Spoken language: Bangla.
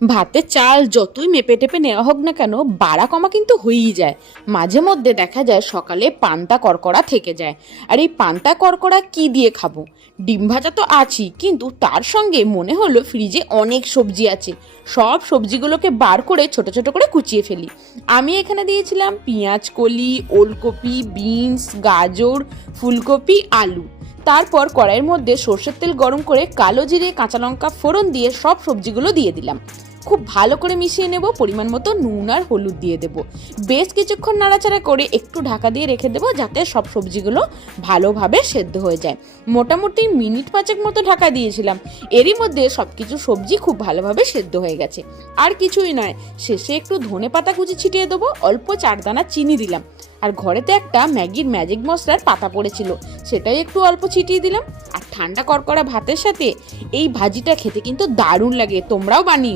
ভাতের চাল যতই মেপে টেপে নেওয়া হোক না কেন, বাড়া কমা কিন্তু হয়েই যায়। মাঝে মধ্যে দেখা যায় সকালে পান্তা কড়কড়া থেকে যায়। আর এই পান্তা কড়কড়া কি দিয়ে খাবো? ডিম ভাজা তো আছেই, কিন্তু তার সঙ্গে মনে হলো ফ্রিজে অনেক সবজি আছে, সব সবজিগুলোকে বার করে ছোট ছোট করে কুচিয়ে ফেলি। আমি এখানে দিয়েছিলাম পেঁয়াজ কলি, ওলকপি, বিনস, গাজর, ফুলকপি, আলু। তারপর কড়াইয়ের মধ্যে সর্ষের তেল গরম করে কালো জিরে, কাঁচা লঙ্কা ফোড়ন দিয়ে সব সবজিগুলো দিয়ে দিলাম। খুব ভালো করে মিশিয়ে নেব, পরিমাণ মতো নুন আর হলুদ দিয়ে দেব। বেশ কিছুক্ষণ নাড়াচাড়া করে একটু ঢাকা দিয়ে রেখে দেবো, যাতে সব সবজিগুলো ভালোভাবে সেদ্ধ হয়ে যায়। মোটামুটি মিনিট 5 মতো ঢাকা দিয়েছিলাম। এরই মধ্যে সবকিছু সবজি খুব ভালোভাবে সেদ্ধ হয়ে গেছে। আর কিছুই নয়, শেষে একটু ধনে পাতা কুচি ছিটিয়ে দেবো, অল্প 4 দানা চিনি দিলাম। আর ঘরেতে একটা ম্যাগির ম্যাজিক মশলার পাতা পড়েছিল, সেটাই একটু অল্প ছিটিয়ে দিলাম। আর ঠান্ডা কড়কড়া ভাতের সাথে এই ভাজিটা খেতে কিন্তু দারুণ লাগে, তোমরাও বানিও।